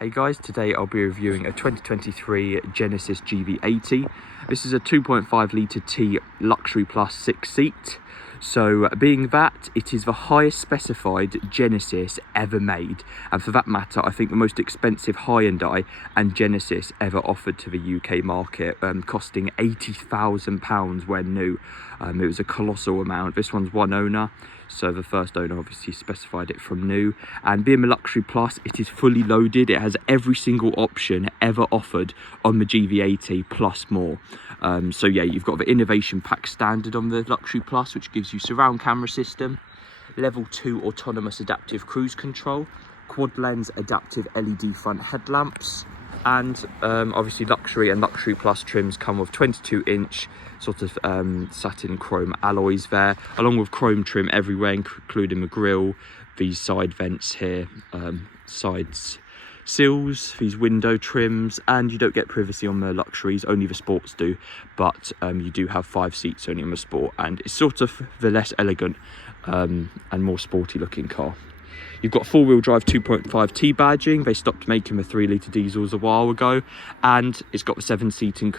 Hey guys, today I'll be reviewing a 2023 Genesis GV80. This is a 2.5 litre T Luxury Plus 6 seat. So being that, it is the highest specified Genesis ever made. And for that matter, I think the most expensive Hyundai and Genesis ever offered to the UK market, costing £80,000 when new. It was a colossal amount. This one's one owner. So the first owner obviously specified it from new, and being a Luxury Plus, it is fully loaded. It has every single option ever offered on the GV80 plus more. So yeah, you've got the Innovation Pack standard on the Luxury Plus, which gives you surround camera system, level 2 autonomous adaptive cruise control, quad lens adaptive LED front headlamps, and obviously Luxury and Luxury Plus trims come with 22-inch sort of satin chrome alloys there, along with chrome trim everywhere, including the grille, these side vents here, sides sills, these window trims, and you don't get privacy on the Luxuries, only the Sports do, but you do have 5 seats only on the Sport, and it's sort of the less elegant and more sporty looking car. You've got 4-wheel drive 2.5T badging. They stopped making the 3-litre diesels a while ago, and it's got the 6-seating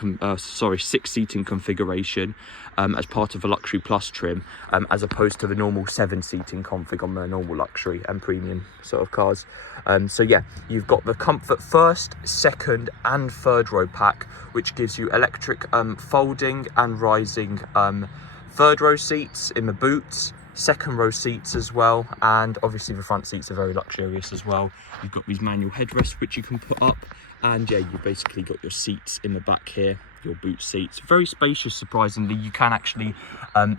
configuration as part of the Luxury Plus trim, as opposed to the normal 7-seating config on the normal Luxury and premium sort of cars. So yeah, you've got the Comfort first, second and third row pack, which gives you electric folding and rising third row seats in the boots, second row seats as well, and obviously the front seats are very luxurious as well. You've got these manual headrests which you can put up, and yeah, you've basically got your seats in the back here, your boot seats. Very spacious, surprisingly. You can actually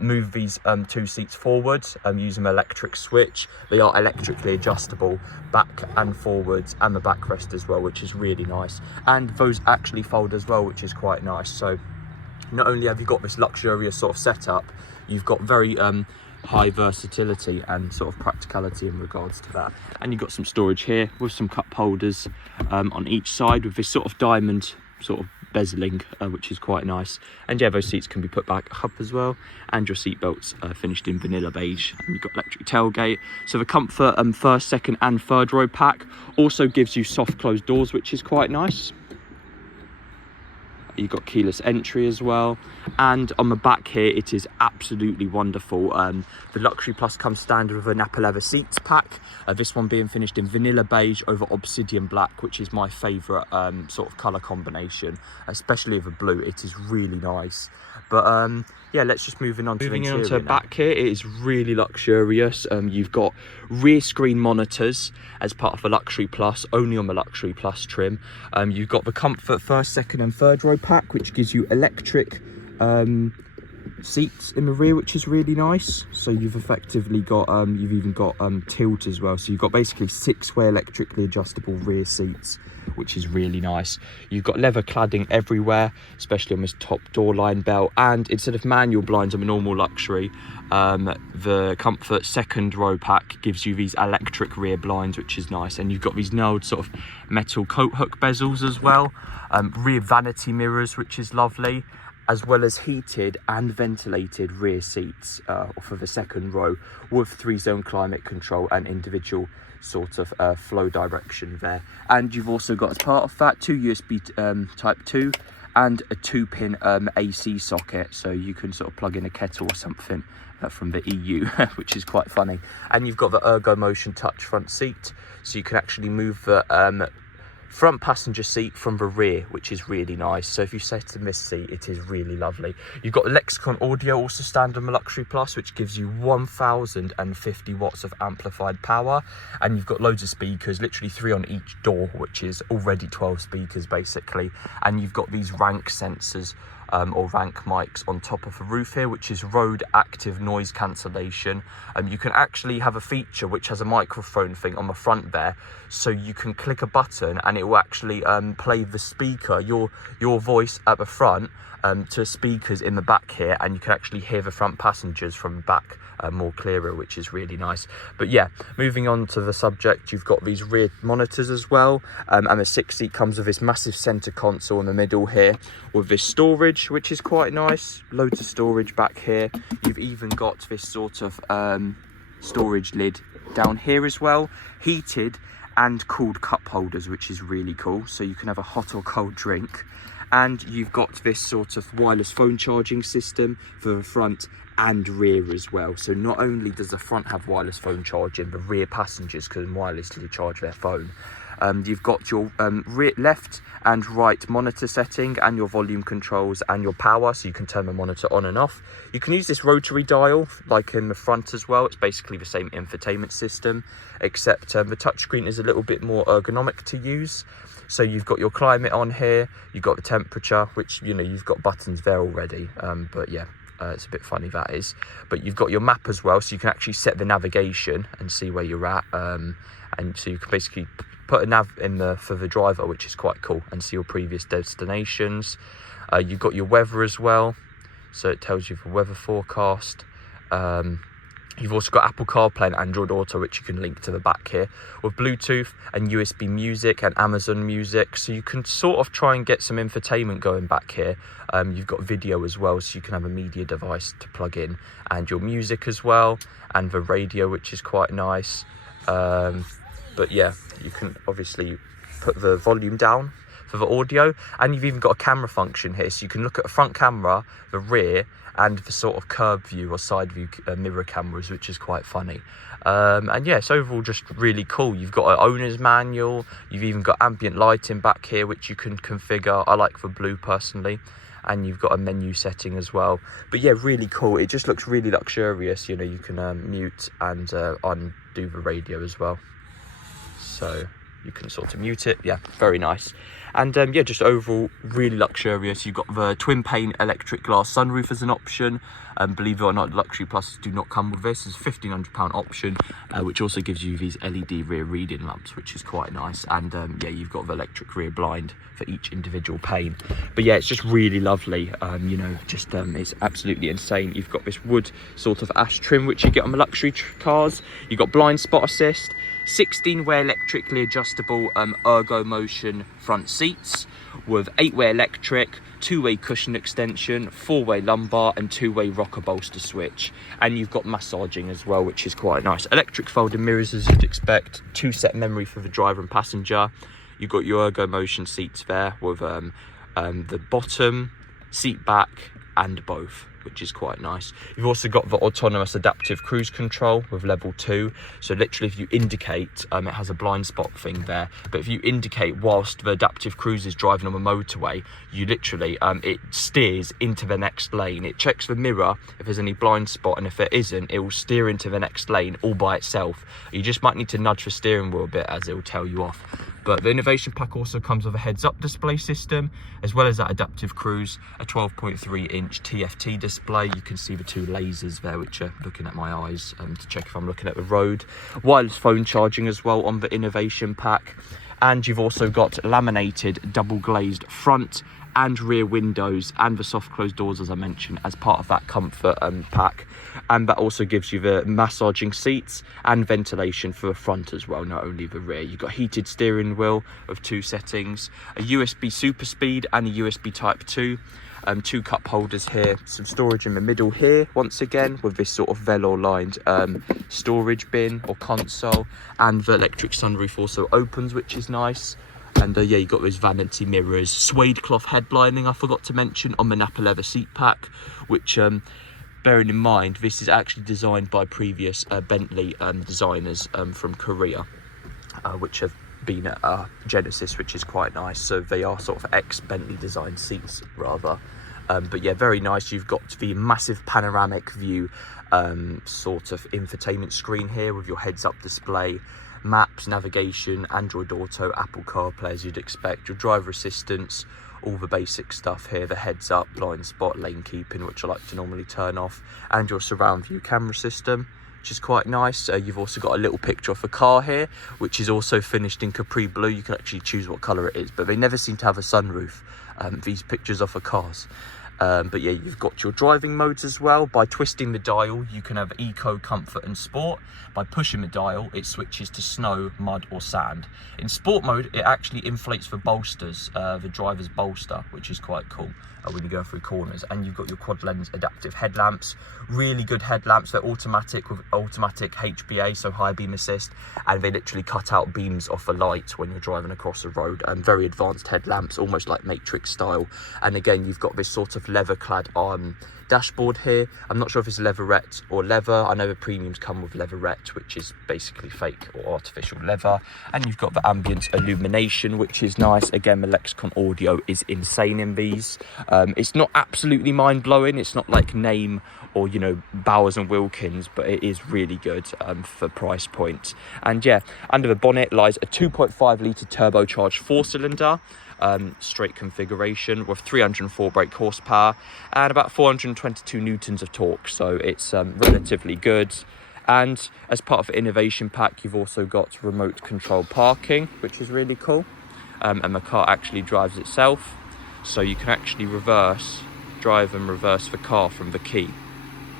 move these 2 seats forwards using an electric switch. They are electrically adjustable back and forwards, and the backrest as well, which is really nice. And those actually fold as well, which is quite nice. So not only have you got this luxurious sort of setup, you've got very high versatility and sort of practicality in regards to that. And you've got some storage here with some cup holders on each side with this sort of diamond sort of bezeling, which is quite nice. And yeah, those seats can be put back up as well, and your seat belts finished in vanilla beige, and you've got electric tailgate. So the Comfort first, second and third row pack also gives you soft closed doors, which is quite nice. You've got keyless entry as well, and on the back here it is absolutely wonderful. The Luxury Plus comes standard with a Napa leather seats pack, this one being finished in vanilla beige over obsidian black, which is my favourite sort of colour combination, especially with the blue. It is really nice. But yeah, let's just move on to the interior. Moving on to back here, it is really luxurious. You've got rear screen monitors as part of the Luxury Plus, only on the Luxury Plus trim. You've got the Comfort first, second and third row pack, which gives you electric seats in the rear, which is really nice. So you've effectively got you've even got tilt as well, so you've got basically 6-way electrically adjustable rear seats, which is really nice. You've got leather cladding everywhere, especially on this top door line belt, and instead of manual blinds on a normal Luxury, the Comfort second row pack gives you these electric rear blinds, which is nice. And you've got these nailed sort of metal coat hook bezels as well, rear vanity mirrors, which is lovely, as well as heated and ventilated rear seats for the second row with 3-zone climate control and individual sort of flow direction there. And you've also got, as part of that, 2 USB type 2 and a 2-pin AC socket, so you can sort of plug in a kettle or something from the EU, which is quite funny. And you've got the Ergo Motion touch front seat, so you can actually move the front passenger seat from the rear, which is really nice. So if you sit in this seat, it is really lovely. You've got Lexicon audio also standard on the Luxury Plus, which gives you 1050 watts of amplified power, and you've got loads of speakers, literally 3 on each door, which is already 12 speakers basically. And you've got these rank sensors or rank mics on top of the roof here, which is road active noise cancellation. You can actually have a feature which has a microphone thing on the front there, so you can click a button and it will actually play the speaker, your voice at the front, to speakers in the back here, and you can actually hear the front passengers from the back more clearer, which is really nice. But yeah, moving on to the subject, you've got these rear monitors as well, and the 6 seat comes with this massive center console in the middle here with this storage, which is quite nice. Loads of storage back here. You've even got this sort of storage lid down here as well, heated and cooled cup holders, which is really cool. So you can have a hot or cold drink. And you've got this sort of wireless phone charging system for the front and rear as well. So not only does the front have wireless phone charging, the rear passengers can wirelessly charge their phone. You've got your left and right monitor setting and your volume controls and your power, so you can turn the monitor on and off. You can use this rotary dial like in the front as well. It's basically the same infotainment system, except the touchscreen is a little bit more ergonomic to use. So you've got your climate on here, you've got the temperature, which, you know, you've got buttons there already, but yeah. It's a bit funny, that is. But you've got your map as well, so you can actually set the navigation and see where you're at. And so you can basically put a nav in there for the driver, which is quite cool, and see your previous destinations. You've got your weather as well, so it tells you the weather forecast. You've also got Apple CarPlay and Android Auto, which you can link to the back here, with Bluetooth and USB music and Amazon Music. So you can sort of try and get some infotainment going back here. You've got video as well, so you can have a media device to plug in, and your music as well, and the radio, which is quite nice. But yeah, you can obviously put the volume down for the audio, and you've even got a camera function here, so you can look at the front camera, the rear, and the sort of curb view or side view mirror cameras, which is quite funny. And yeah, it's overall just really cool. You've got an owner's manual, you've even got ambient lighting back here, which you can configure. I like the blue personally. And you've got a menu setting as well. But yeah, really cool. It just looks really luxurious. You know, you can mute and undo the radio as well. So you can sort of mute it. Yeah, very nice. And yeah, just overall really luxurious. You've got the twin pane electric glass sunroof as an option. Believe it or not, luxury pluses do not come with this. It's a £1,500 option, which also gives you these LED rear reading lamps, which is quite nice. And yeah, you've got the electric rear blind for each individual pane. But yeah, it's just really lovely. You know, just it's absolutely insane. You've got this wood sort of ash trim, which you get on the luxury cars. You've got blind spot assist, 16-way electrically adjustable ergo motion front seats with 8-way electric, 2-way cushion extension, 4-way lumbar and 2-way rocker bolster switch. And you've got massaging as well, which is quite nice. Electric folding mirrors, as you'd expect, 2-set memory for the driver and passenger. You've got your ergo motion seats there with the bottom, seat back and both, which is quite nice. You've also got the autonomous adaptive cruise control with level 2. So literally if you indicate, it has a blind spot thing there, but if you indicate whilst the adaptive cruise is driving on a motorway, you literally, it steers into the next lane. It checks the mirror if there's any blind spot, and if there isn't, it will steer into the next lane all by itself. You just might need to nudge the steering wheel a bit, as it will tell you off. But the innovation pack also comes with a heads-up display system, as well as that adaptive cruise, a 12.3-inch TFT display. You can see the 2 lasers there, which are looking at my eyes to check if I'm looking at the road. Wireless phone charging as well on the innovation pack. And you've also got laminated double glazed front and rear windows and the soft closed doors, as I mentioned, as part of that comfort pack. And that also gives you the massaging seats and ventilation for the front as well, not only the rear. You've got heated steering wheel of 2 settings, a USB super speed and a USB type 2. 2 cup holders here, some storage in the middle here once again with this sort of velour lined storage bin or console, and the electric sunroof also opens, which is nice. And yeah, you've got those vanity mirrors, suede cloth headlining I forgot to mention on the Napa leather seat pack, which bearing in mind this is actually designed by previous Bentley designers from Korea, which have been at Genesis, which is quite nice. So they are sort of ex-Bentley designed seats rather. But yeah, very nice. You've got the massive panoramic view sort of infotainment screen here with your heads-up display, maps, navigation, Android Auto, Apple CarPlay as you'd expect, your driver assistance, all the basic stuff here, the heads up, blind spot, lane keeping, which I like to normally turn off, and your surround view camera system, which is quite nice. You've also got a little picture of a car here, which is also finished in Capri Blue. You can actually choose what colour it is, but they never seem to have a sunroof, these pictures of the cars. But yeah, you've got your driving modes as well. By twisting the dial, you can have eco, comfort and sport. By pushing the dial, it switches to snow, mud or sand. In sport mode, it actually inflates the bolsters, the driver's bolster, which is quite cool when you go through corners. And you've got your quad lens adaptive headlamps, really good headlamps. They're automatic with automatic HBA, so high beam assist, and they literally cut out beams off a light when you're driving across the road. And very advanced headlamps, almost like Matrix style. And again, you've got this sort of leather clad dashboard here. I'm not sure if it's leatherette or leather. I know the premiums come with leatherette, which is basically fake or artificial leather. And you've got the ambient illumination, which is nice. Again, the Lexicon audio is insane in these. It's not absolutely mind-blowing. It's not like Name or, you know, Bowers and Wilkins, but it is really good for price point. And yeah, under the bonnet lies a 2.5 litre turbocharged 4-cylinder. Straight configuration with 304 brake horsepower and about 422 newtons of torque, so it's relatively good. And as part of the innovation pack, you've also got remote control parking, which is really cool, and the car actually drives itself, so you can actually drive and reverse the car from the key.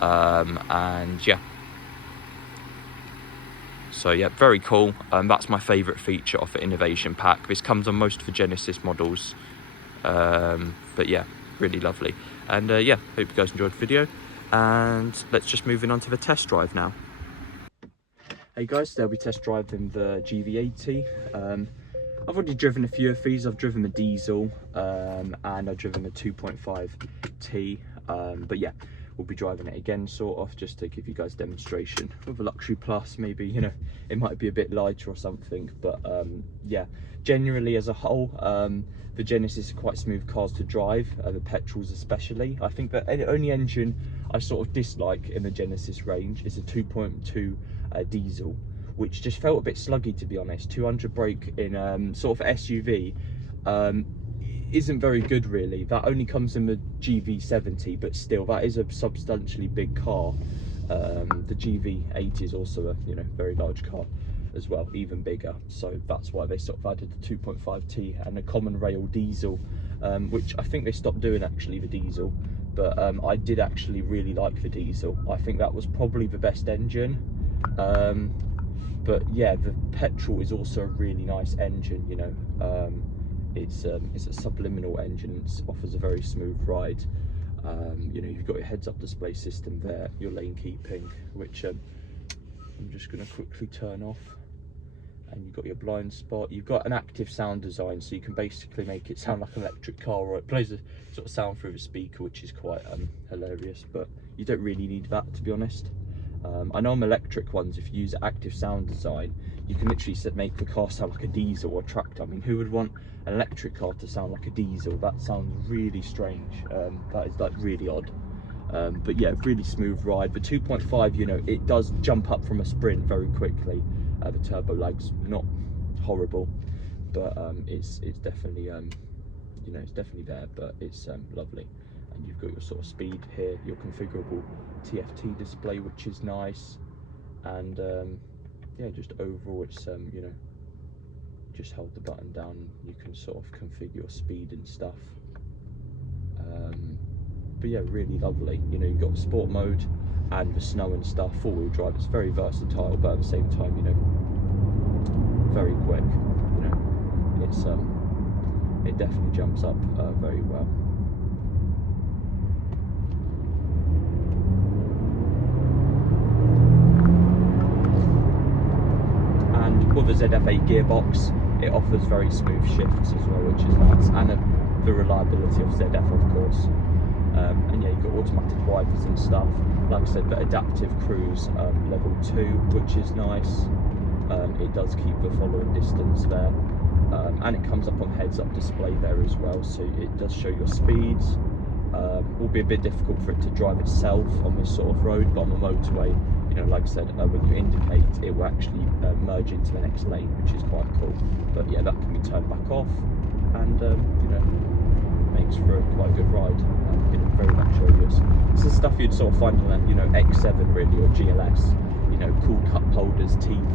And yeah, so yeah, very cool. That's my favourite feature of the innovation pack. This comes on most of the Genesis models, but yeah, really lovely. And yeah, hope you guys enjoyed the video, and let's just move on to the test drive now. Hey guys, today we'll be test driving the GV80. I've already driven a few of these. I've driven the diesel and I've driven the 2.5T, but yeah, we'll be driving it again, sort of, just to give you guys a demonstration. With a Luxury Plus, maybe, you know, it might be a bit lighter or something, but yeah, generally as a whole, the Genesis are quite smooth cars to drive, the petrols especially. I think the only engine I sort of dislike in the Genesis range is a 2.2 diesel, which just felt a bit sluggy, to be honest. 200 brake in sort of SUV isn't very good, really. That only comes in the GV70, but still, that is a substantially big car. The GV80 is also a, you know, very large car as well, even bigger, so that's why they sort of added the 2.5T and a common rail diesel, which I think they stopped doing, actually, the diesel. But I did actually really like the diesel. I think that was probably the best engine. But yeah, the petrol is also a really nice engine, you know. It's a subliminal engine. It offers a very smooth ride. You know, you've got your heads-up display system there, your lane keeping, which I'm just going to quickly turn off. And you've got your blind spot. You've got an active sound design, so you can basically make it sound like an electric car, or it plays a sort of sound through the speaker, which is quite hilarious. But you don't really need that, to be honest. I know on electric ones, if you use active sound design, you can literally make the car sound like a diesel or a tractor. I mean, who would want an electric car to sound like a diesel? That sounds really strange. That is like really odd. But yeah, really smooth ride. The 2.5, you know, it does jump up from a sprint very quickly. The turbo lag's not horrible, but it's definitely you know, it's definitely there, but it's lovely. And you've got your sort of speed here, your configurable TFT display, which is nice. And yeah, just overall, it's you know, just hold the button down, you can sort of configure your speed and stuff. But yeah, really lovely. You know, you've got sport mode and the snow and stuff, four-wheel drive. It's very versatile, but at the same time, you know, very quick. You know, it's it definitely jumps up very well. And with a ZF8 gearbox, it offers very smooth shifts as well, which is nice, and the reliability of ZF, of course. And yeah, you've got automatic wipers and stuff. Like I said, the adaptive cruise level 2, which is nice. It does keep the following distance there, and it comes up on heads-up display there as well, so it does show your speeds. Will be a bit difficult for it to drive itself on this sort of road, but on the motorway, you know, like I said, when you indicate, it will actually merge into the next lane, which is quite cool. But yeah, that can be turned back off, and you know, makes for a quite good ride. You know, very luxurious. This is stuff you'd sort of find on a, you know, X7 really, or GLS. You know, cool cup holders, TV,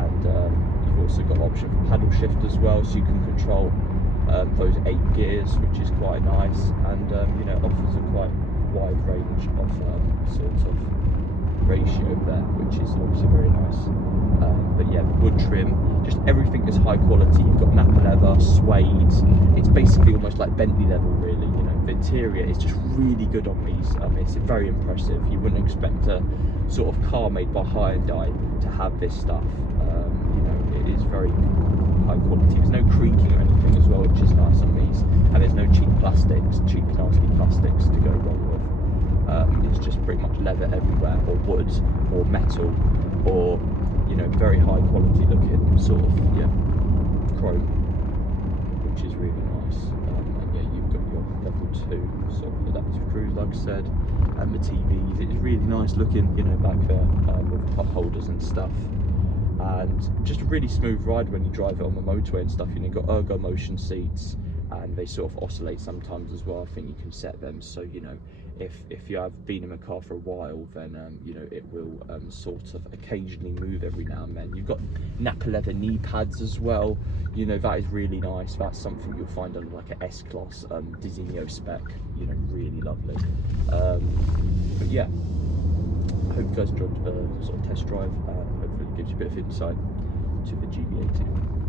and you've also got option for paddle shift as well, so you can control those 8 gears, which is quite nice, and you know, offers a quite wide range of sort of ratio there, which is obviously very nice. But yeah, the wood trim, just everything is high quality. You've got Napa leather, suede. It's basically almost like Bentley leather, really. You know, the interior is just really good on these. It's very impressive. You wouldn't expect a sort of car made by Hyundai to have this stuff. You know, it is very high quality. There's no creaking or anything as well, which is nice on these. And there's no cheap plastics, cheap nasty plastics to go wrong with. It's just pretty much leather everywhere, or wood, or metal, or, you know, very high quality looking sort of, yeah, chrome, which is really nice. And yeah, you've got your level 2 sort of adaptive cruise, like I said, and the TVs. It's really nice looking, you know, back there, with the cup holders and stuff. And just a really smooth ride when you drive it on the motorway and stuff. You know, you've got ergo motion seats, and they sort of oscillate sometimes as well. I think you can set them so, you know, if you have been in a car for a while, then you know, it will sort of occasionally move every now and then. You've got Napa leather knee pads as well. You know, that is really nice. That's something you'll find on like a S-Class Dizinio spec. You know, really lovely. But yeah, I hope you guys enjoyed the sort of test drive, and hopefully it gives you a bit of insight to the GV80.